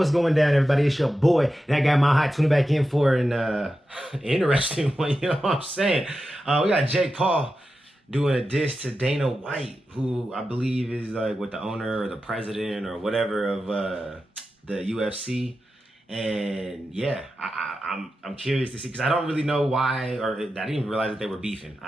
what's going down, everybody? It's your boy, that guy Mile High, tuning back in for an interesting one, you know what I'm saying? We got Jake Paul doing a diss to Dana White, who I believe is like with the owner or the president or whatever of the UFC. And yeah, I'm curious to see, because I don't really know why, or I didn't even realize that they were beefing,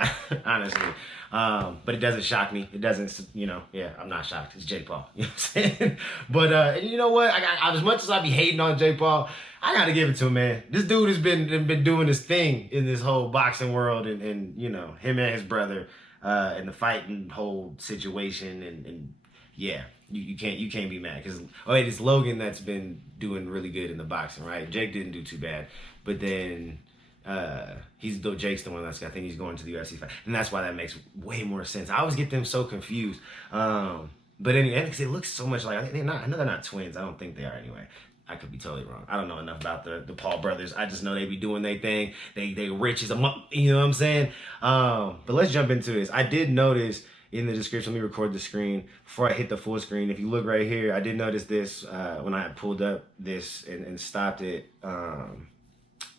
honestly. But it doesn't shock me. It doesn't, yeah, I'm not shocked. It's Jake Paul, you know what I'm saying? But you know what? As much as I be hating on Jake Paul, I gotta give it to him, man. This dude has been doing his thing in this whole boxing world, and you know, him and his brother, and the fighting whole situation, and yeah, you can't be mad, because it's Logan that's been doing really good in the boxing, right? Jake didn't do too bad, but then Jake's the one I think he's going to the UFC fight, and that's why that makes way more sense. I always get them so confused, but anyway, because it looks so much like they're not. I know they're not twins. I don't think they are anyway. I could be totally wrong. I don't know enough about the Paul brothers. I just know they be doing their thing. They rich as a month, you know what I'm saying? But let's jump into this. I did notice in the description, let me record the screen before I hit the full screen. If you look right here, I did notice this when I pulled up this and stopped it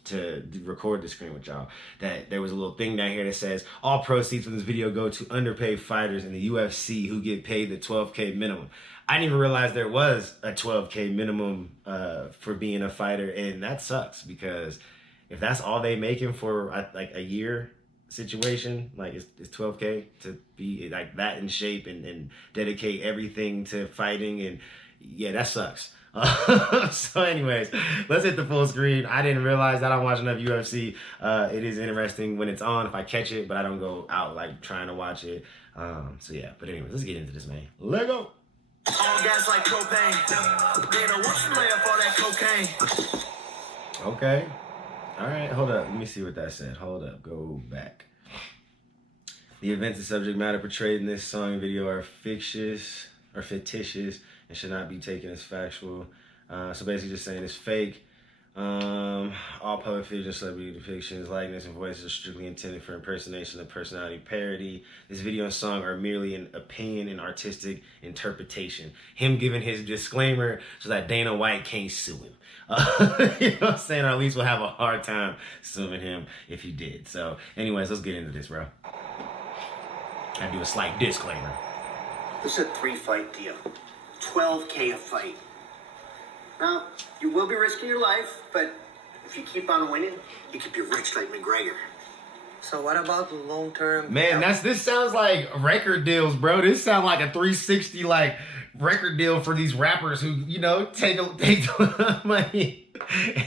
to record the screen with y'all, that there was a little thing down here that says, all proceeds from this video go to underpaid fighters in the UFC who get paid the 12K minimum. I didn't even realize there was a 12K minimum for being a fighter, and that sucks, because if that's all they making for like a year situation, like it's 12K to be like that in shape and dedicate everything to fighting, and yeah, that sucks. So anyways, let's hit the full screen. I didn't realize that. I don't watch enough UFC. It is interesting when it's on if I catch it, but I don't go out like trying to watch it. So yeah, but anyways, let's get into this, man. Let go. All gas like propane. Dana, what's your lay up all that cocaine? Okay. All right, hold up. Let me see what that said. Hold up. Go back. The events and subject matter portrayed in this song and video are fictitious and should not be taken as factual. So basically just saying it's fake. All public figures, celebrity depictions, likeness, and voices are strictly intended for impersonation and personality parody. This video and song are merely an opinion and artistic interpretation. Him giving his disclaimer so that Dana White can't sue him. You know what I'm saying? Or at least we'll have a hard time suing him if he did. So anyways, let's get into this, bro. I do a slight disclaimer. This is a 3-fight deal. 12K a fight. Now, you will be risking your life, but if you keep on winning, you keep your rich like McGregor. So what about the long-term? Man, this sounds like record deals, bro. This sounds like a 360 like record deal for these rappers who, you know, take the money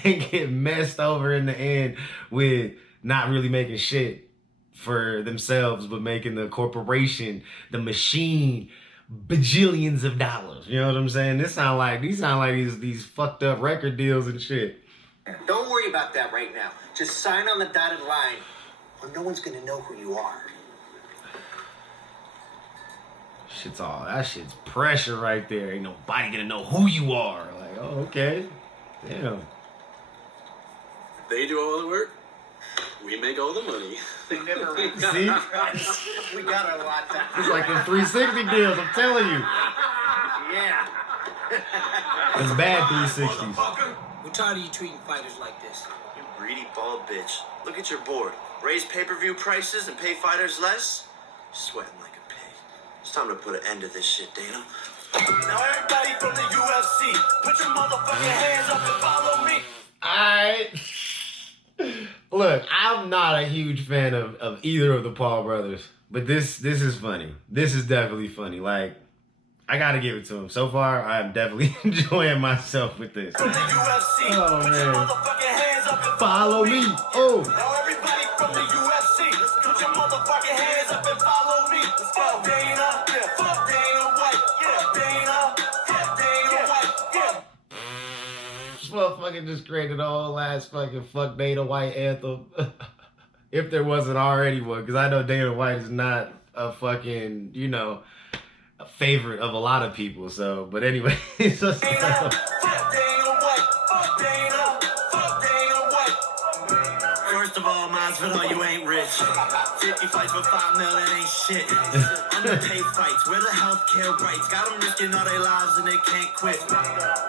and get messed over in the end with not really making shit for themselves, but making the corporation, the machine, bajillions of dollars. You know what I'm saying? These sound like these fucked up record deals and shit. Don't worry about that right now. Just sign on the dotted line, or no one's gonna know who you are. That shit's pressure right there. Ain't nobody gonna know who you are. Like, oh, okay. Damn. They do all the work. We make all the money. They never See? We got a lot to It's like the 360 deals, I'm telling you. Yeah. It's bad 360s. We're tired of you treating fighters like this. You greedy bald bitch. Look at your board. Raise pay-per-view prices and pay fighters less? Sweating like a pig. It's time to put an end to this shit, Dana. Now everybody from the UFC, put your motherfucking hands up and follow me. Look, I'm not a huge fan of either of the Paul brothers, but this is funny. This is definitely funny. Like, I gotta give it to him. So far, I'm definitely enjoying myself with this. From the UFC, Oh, put man. your motherfucking hands up and Follow me. Oh. Now everybody from the UFC, put your motherfucking hands up and follow me. Fuck Dana, yeah. Fuck Dana White, yeah. Dana, fuck Dana White, yeah. This motherfucker just created a whole ass fucking fuck Dana White anthem. If there wasn't already one, because I know Dana White is not a fucking, you know, a favorite of a lot of people. So, but anyway, it's just Dana, fuck Dana White, fuck Dana, fuck Dana White. First of all, Masvidal, you ain't rich. 50 fights for $5 million ain't shit. to pay fights, where the healthcare rights. Got them risking all their lives and they can't quit.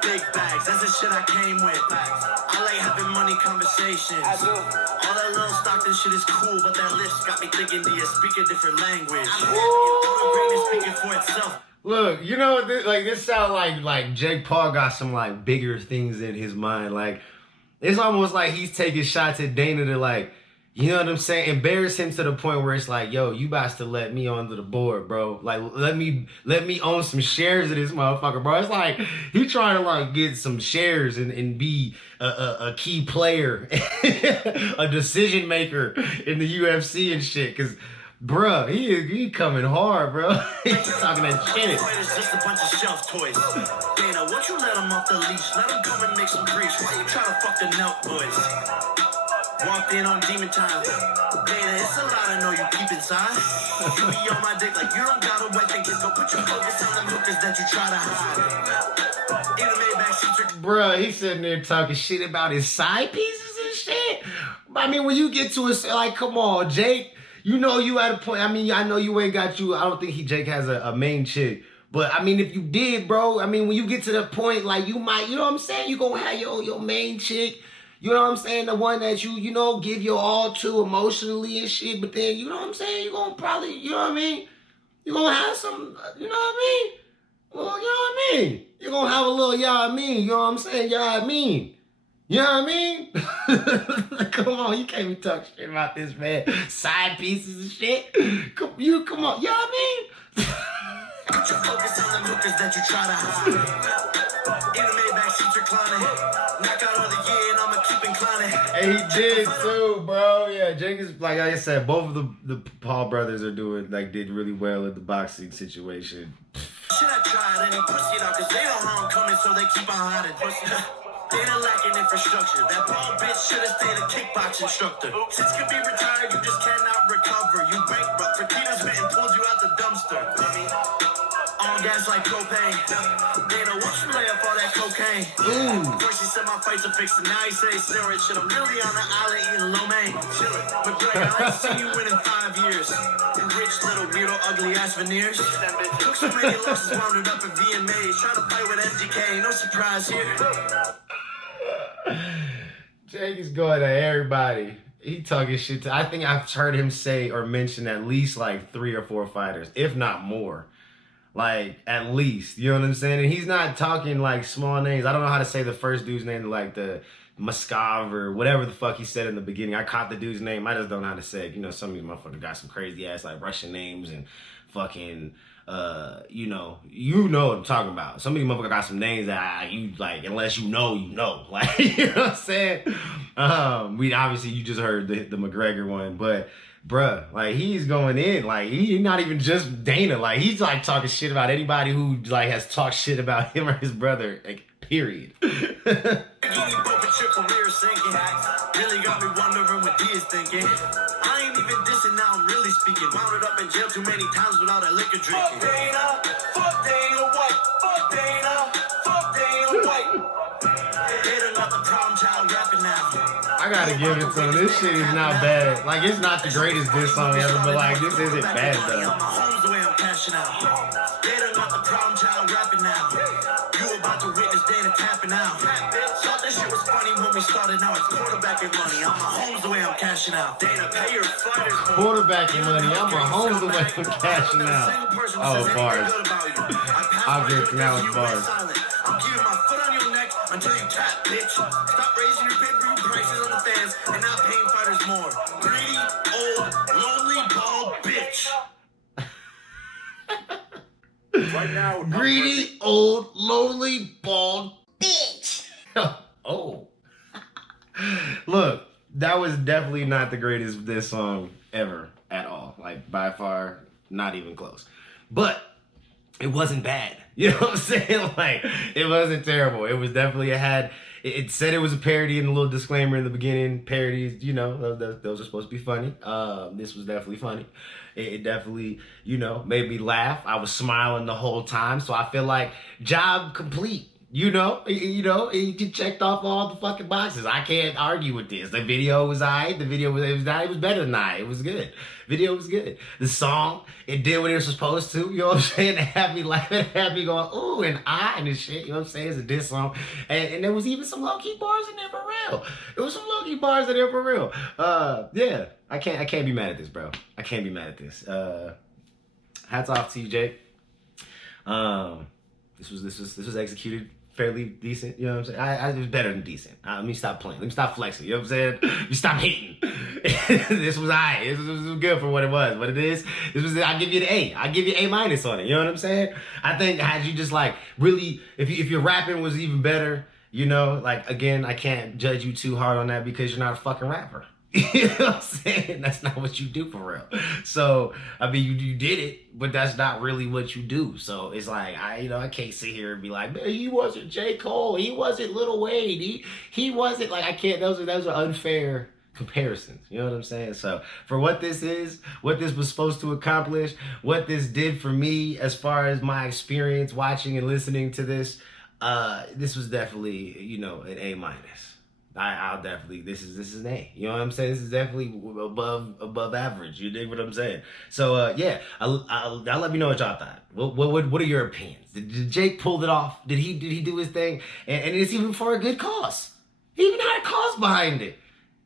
Big bags, that's the shit I came with. I like having money conversations. All that little Stockton shit is cool, but that list got me thinking, do you speak a different language? All the greatness speaking for itself. Look, you know, this sound like Jake Paul got some like bigger things in his mind. Like, it's almost like he's taking shots at Dana to like, you know what I'm saying? Embarrass him to the point where it's like, yo, you about to let me onto the board, bro. Like, let me own some shares of this motherfucker, bro. It's like he trying to like get some shares and be a key player, a decision maker in the UFC and shit. Cause, bruh, he coming hard, bro. He's talking that shit. It's just a bunch of shelf toys. Dana, won't you let him off the leash? Let him come and make some grease. Why you trying to fuck the Nelk boys? Walked in on demon time. Dana, it's a lot I know you keep inside. You be on my dick like you don't got a wife and kids. Go put your focus on the hookers that you try to hide. In the Maybach seats. Bruh, he's sitting there talking shit about his side pieces and shit. I mean, when you get to it, like, come on, Jake. You know you at a point. I mean, I know you ain't got you. I don't think Jake has a main chick. But, I mean, if you did, bro, I mean, when you get to the point, like, you might, you know what I'm saying? You gonna have your main chick. You know what I'm saying? The one that you know, give your all to emotionally and shit. But then, you know what I'm saying? You gonna probably, you know what I mean? You gonna have some, you know what I mean? Well, you know what I mean? You gonna have a little, y'all mean. You know what I'm saying? Y'all mean. You know what I mean? Come on, you can't be talking shit about this, man. Side pieces and shit. Come on, you know what I mean? Put your focus on the hookers that you try to hide. In the Maybach seats reclining. Knock out all the year and I'ma keep inclining. And he did too, bro. Yeah, Jake is, like I said, both of the Paul brothers are did really well in the boxing situation. Should I try any pussy out? Cause they know how I'm coming, so they keep on hiding. Dana lacking infrastructure. That Paul bitch should have stayed a kickbox instructor. Since could be retired, you just cannot recover. You bankrupt. Fertita's bit and pulled you out the dumpster. On gas like propane. Dana, won't you lay up all that cocaine? First he said my fights are fixed, and now he say steroid shit. I'm really on the island eating lo mein. McGregor, I ain't seen you win in 5 years. You rich little weirdo, ugly ass veneers. Took so many losses, wound up in VMAs. Try to fight with MGK, no surprise here. Jake is going to everybody. He talking shit to, I think I've heard him say or mention at least like 3 or 4 fighters, if not more. Like, at least, you know what I'm saying? And he's not talking like small names. I don't know how to say the first dude's name, like the Moskov or whatever the fuck he said in the beginning. I caught the dude's name. I just don't know how to say it. You know, some of these motherfuckers got some crazy ass like Russian names and fucking, you know what I'm talking about. Some of these motherfuckers got some names that you like, unless you know. Like, you know what I'm saying? We obviously, you just heard the McGregor one, but bruh, like, he's going in, like, he's not even just Dana, like, he's like talking shit about anybody who like has talked shit about him or his brother, like, period. Really got me wondering what he is thinking. I ain't even dissing, now I'm really speaking. Wound up in jail too many times without a liquor drinking. Fuck Dana White, fuck Dana White. Dana got the prom child rapping now. I gotta give it to him. This shit is not bad. Like, it's not the greatest diss song ever, but like, this isn't bad though. Dana got the prom child rapping now. You about to witness Dana tapping out. Thought this shit was funny when we started. Now it's quarterbacking money. I'm a homes the way I'm cashing out. Dana, pay your fighters. Quarterbacking money. I'm a homes the way I'm cashing out. Oh, bars. I'll get you now with bars. I'm keeping my foot on your neck until you tap, bitch. Stop raising your pay-per-view prices on the fans and not paying fighters more. Greedy, old, lonely, bald bitch. Right now, Greedy, old, lonely, bald bitch. Oh. Look, that was definitely not the greatest diss song ever at all. Like, by far, not even close. But it wasn't bad. You know what I'm saying? Like, it wasn't terrible. It was definitely, it said it was a parody and a little disclaimer in the beginning. Parodies, you know, those are supposed to be funny. This was definitely funny. It definitely, you know, made me laugh. I was smiling the whole time. So I feel like job complete. You know, he checked off all the fucking boxes. I can't argue with this. The video was alright. It was better than I. It was good. Video was good. The song, it did what it was supposed to. You know what I'm saying? It had me laughing, it had me going, ooh, and I and this shit. You know what I'm saying? It's a diss song. And there was even some low-key bars in there for real. There was some low-key bars in there for real. Yeah. I can't be mad at this, bro. I can't be mad at this. Hats off to you, Jake. This was executed fairly decent, you know what I'm saying? It was better than decent. Let me stop playing. Let me stop flexing, you know what I'm saying? Let me stop hating. This was alright. This was good for what it was. What it is, I'll give you the A. I'll give you A- on it, you know what I'm saying? I think had you just like really, if your rapping was even better, you know, like again, I can't judge you too hard on that because you're not a fucking rapper. You know what I'm saying? That's not what you do for real. So, I mean, you did it, but that's not really what you do. So, it's like, I can't sit here and be like, man, he wasn't J. Cole. He wasn't Lil Wayne. He wasn't, like, I can't, those are unfair comparisons. You know what I'm saying? So, for what this is, what this was supposed to accomplish, what this did for me as far as my experience watching and listening to this, this was definitely, you know, an A-. I'll definitely, this is an A. You know what I'm saying? This is definitely above average. You dig what I'm saying? So, yeah, I'll let me know what y'all thought. What are your opinions? Did Jake pull it off? Did he do his thing? And it's even for a good cause. He even had a cause behind it.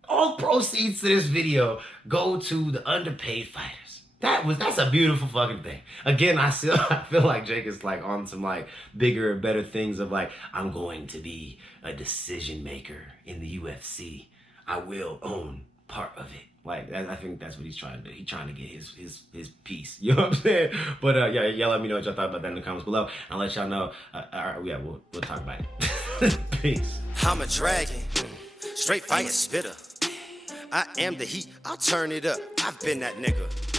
All proceeds to this video go to the underpaid fighters. That's a beautiful fucking thing. Again, I feel like Jake is like on some like bigger and better things of like, I'm going to be a decision maker in the UFC. I will own part of it. Like, I think that's what he's trying to do. He's trying to get his piece. You know what I'm saying? But yeah, y'all let me know what y'all thought about that in the comments below. I'll let y'all know. Yeah, we'll talk about it. Peace. I'm a dragon, straight fire spitter. I am the heat, I'll turn it up. I've been that nigga.